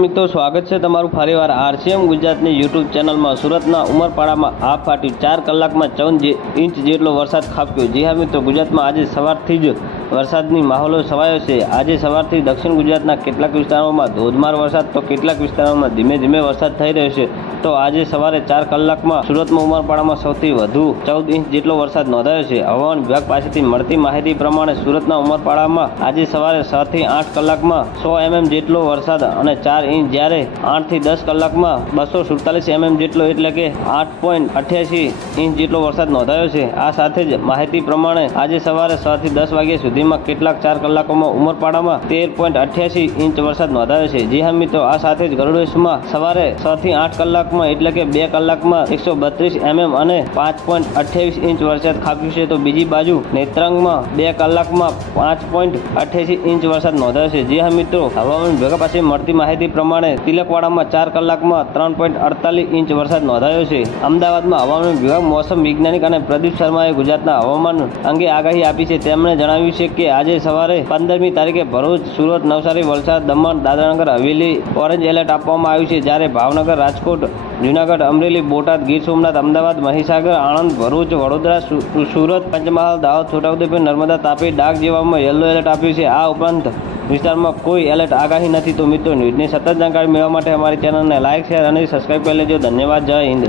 મિત્રો, સ્વાગત છે તમારું ફરીવાર આરસીએમ ગુજરાતની યુટ્યુબ ચેનલમાં. સુરતના ઉમરપાડામાં આ ફાટ્યું ચાર કલાકમાં ચૌદ ઇંચ જેટલો વરસાદ ખાબક્યો. જી હા મિત્રો, ગુજરાતમાં આજે સવારથી જ વરસાદની માહોલો છવાયો છે. આજે સવારથી દક્ષિણ ગુજરાતના કેટલાક વિસ્તારોમાં ધોધમાર વરસાદ, તો કેટલાક વિસ્તારોમાં ધીમે ધીમે વરસાદ થઈ રહ્યો છે. તો આજે સવારે ચાર કલાકમાં સુરતમાં ઉમરપાડામાં સૌથી વધુ ચૌદ ઇંચ જેટલો વરસાદ નોંધાયો છે. હવામાન વિભાગ પાસેથી મળતી માહિતી પ્રમાણે સુરતના ઉમરપાડામાં આજે સવારે છ થી આઠ કલાકમાં સો એમએમ જેટલો વરસાદ અને ચાર ઇંચ જ્યારે આઠથી દસ કલાકમાં બસો સુડતાલીસ એમએમ જેટલો, એટલે કે આઠ પોઈન્ટ અઠ્યાસી ઇંચ જેટલો વરસાદ નોંધાયો છે. આ સાથે જ માહિતી પ્રમાણે આજે સવારે છ થી દસ વાગ્યા સુધીમાં કેટલાક ચાર કલાકોમાં ઉમરપાડામાં તેર પોઈન્ટ અઠ્યાસી ઇંચ વરસાદ નોંધાયો છે. જી હા મિત્રો, આ સાથે જ ગરુડેશમાં સવારે છ થી આઠ કલાકમાં એટલે કે બે કલાકમાં એકસો બત્રીસ એમએમ અને પાંચ પોઈન્ટ અઠ્યાવીસ ઇંચ વરસાદ ખાપ્યું છે. તો બીજી બાજુ નેત્રંગમાં બે કલાકમાં પાંચ પોઈન્ટ અઠ્યાસી ઇંચ વરસાદ નોંધાયો છે. જી હા મિત્રો, હવામાન વિભાગ પાસે મળતી માહિતી પ્રમાણે તિલકવાડામાં ચાર કલાકમાં ત્રણ પોઈન્ટ અડતાલીસ ઇંચ વરસાદ નોંધાયો છે. અમદાવાદમાં હવામાન વિભાગ, મોસમ વૈજ્ઞાનિક અને પ્રદીપ શર્માએ ગુજરાતના હવામાન અંગે આગાહી આપી છે. તેમણે જણાવ્યું છે કે આજે સવારે પંદરમી તારીખે ભરૂચ, સુરત, નવસારી, વલસાડ, દમણ, દાદરાનગર, હવેલી ઓરેન્જ એલર્ટ આપવામાં આવ્યું છે. જ્યારે ભાવનગર, રાજકોટ, જૂનાગઢ, અમરેલી, બોટાદ, ગીર સોમનાથ, અમદાવાદ, મહીસાગર, આણંદ, ભરૂચ, વડોદરા સુરત, પંચમહાલ, દાહોદ, છોટાઉદેપુર, નર્મદા, તાપી ડાક જેવામાં યલો એલર્ટ આપ્યું છે. આ ઉપરાંત વિસ્તારમાં કોઈ એલર્ટ આગાહી નથી. તો મિત્રો, ન્યૂઝની સતત જાણકારી મેળવવા માટે અમારી ચેનલને લાઇક શેર અને સબસ્ક્રાઈબ કરી લેજો. ધન્યવાદ. જય હિન્દ.